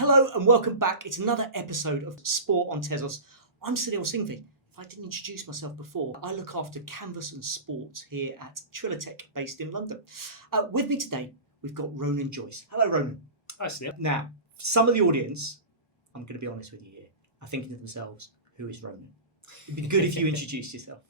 Hello and welcome back. It's another episode of Sport on Tezos. I'm Sunil Singhvi. If I didn't introduce myself before, I look after Kanvas and Sports here at Trilitech, based in London. With me today, we've got Ronan and Joyce. Hello, Ronan. Hi, Sunil. Now, some of the audience, I'm going to be honest with you here, are thinking to themselves, who is Ronan? It'd be good if you introduced yourself.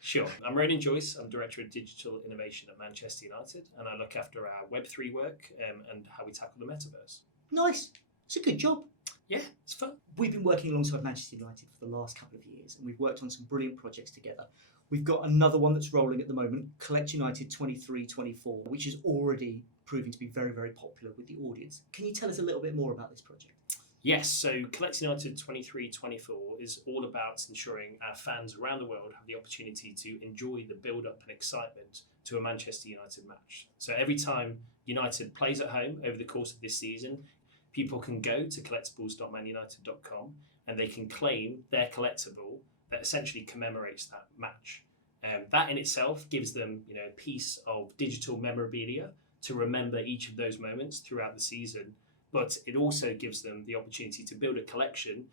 Sure. I'm Ronan Joyce. I'm Director of Digital Innovation at Manchester United, and I look after our Web3 work and how we tackle the metaverse. Nice. It's a good job. Yeah, it's fun. We've been working alongside Manchester United for the last couple of years, and we've worked on some brilliant projects together. We've got another one that's rolling at the moment, Collect United 23-24, which is already proving to be very, very popular with the audience. Can you tell us a little bit more about this project? Yes, so Collect United 23-24 is all about ensuring our fans around the world have the opportunity to enjoy the build-up and excitement to a Manchester United match. So every time United plays at home over the course of this season, people can go to collectibles.manunited.com and they can claim their collectible that essentially commemorates that match. That in itself gives them, a piece of digital memorabilia to remember each of those moments throughout the season. But it also gives them the opportunity to build a collection,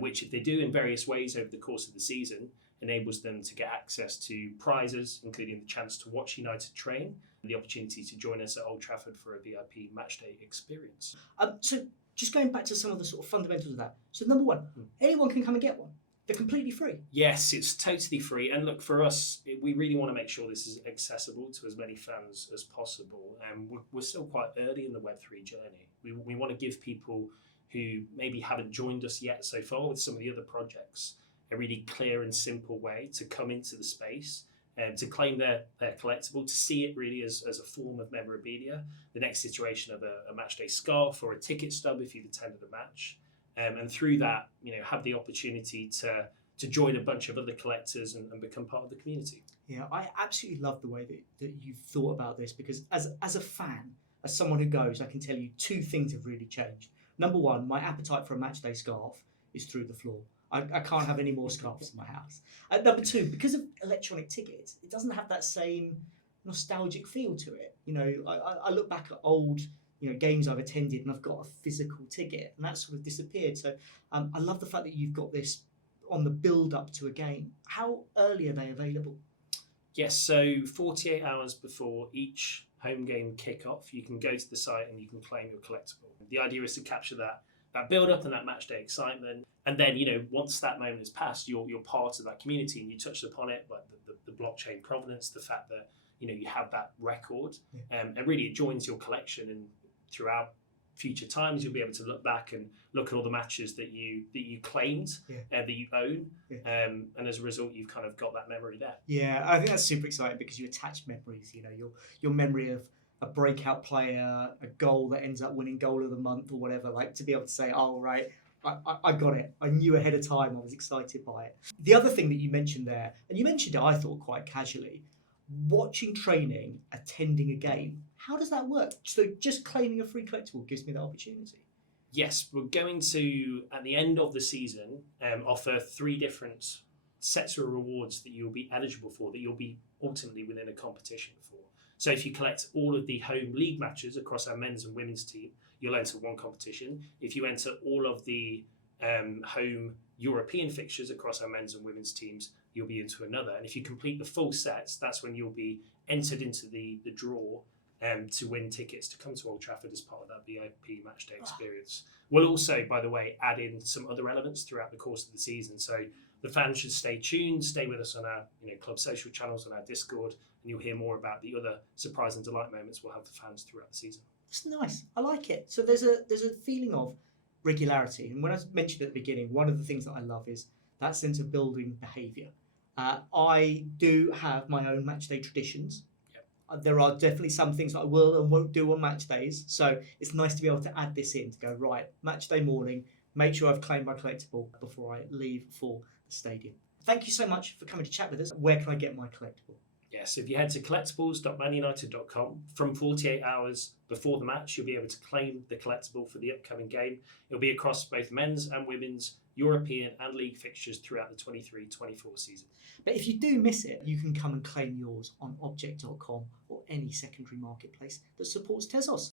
which if they do in various ways over the course of the season, enables them to get access to prizes, including the chance to watch United train, and the opportunity to join us at Old Trafford for a VIP matchday experience. So just going back to some of the sort of fundamentals of that. So number one, anyone can come and get one. They're completely free. Yes, it's totally free. And look, for us, we really want to make sure this is accessible to as many fans as possible. And we're still quite early in the Web3 journey. We want to give people who maybe haven't joined us yet so far with some of the other projects a really clear and simple way to come into the space and to claim their collectible, to see it really as a form of memorabilia, the next situation of a matchday scarf or a ticket stub if you've attended a match. And through that, have the opportunity to join a bunch of other collectors and become part of the community. Yeah, I absolutely love the way that you've thought about this, because as a fan, as someone who goes, I can tell you two things have really changed. Number one, my appetite for a matchday scarf is through the floor. I can't have any more scarves in my house. Number two, because of electronic tickets, it doesn't have that same nostalgic feel to it. I look back at old games I've attended and I've got a physical ticket, and that sort of disappeared. So I love the fact that you've got this on the build up to a game. How early are they available? Yes, so 48 hours before each home game kickoff, you can go to the site and you can claim your collectible. The idea is to capture that build up and that match day excitement. And then, once that moment has passed, you're part of that community, and you touched upon it, like the blockchain provenance, the fact that, you have that record, and really it joins your collection, and throughout future times you'll be able to look back and look at all the matches that you claimed, that you own, and as a result you've kind of got that memory there. Yeah, I think that's super exciting because you attach memories. Your memory of a breakout player, a goal that ends up winning goal of the month or whatever, like to be able to say, oh right, I got it, I knew ahead of time, I was excited by it. The other thing that you mentioned there, and you mentioned it I thought quite casually, watching training, attending a game. How does that work? So just claiming a free collectible gives me that opportunity? Yes, we're going to, at the end of the season, offer 3 different sets of rewards that you'll be eligible for, that you'll be ultimately within a competition for. So if you collect all of the home league matches across our men's and women's team, you'll enter one competition. If you enter all of the home European fixtures across our men's and women's teams, you'll be into another. And if you complete the full sets, that's when you'll be entered into the draw to win tickets to come to Old Trafford as part of that VIP matchday experience. We'll also, by the way, add in some other elements throughout the course of the season. So the fans should stay tuned, stay with us on our club social channels, on our Discord, and you'll hear more about the other surprise and delight moments we'll have for fans throughout the season. It's nice. I like it. So there's a feeling of regularity. And when I mentioned at the beginning, one of the things that I love is that sense of building behaviour. I do have my own matchday traditions. There are definitely some things that I will and won't do on match days. So it's nice to be able to add this in, to go, right, match day morning, make sure I've claimed my collectible before I leave for the stadium. Thank you so much for coming to chat with us. Where can I get my collectible? Yes, if you head to collectibles.manunited.com, from 48 hours before the match, you'll be able to claim the collectible for the upcoming game. It'll be across both men's and women's European and league fixtures throughout the 23-24 season. But if you do miss it, you can come and claim yours on object.com or any secondary marketplace that supports Tezos.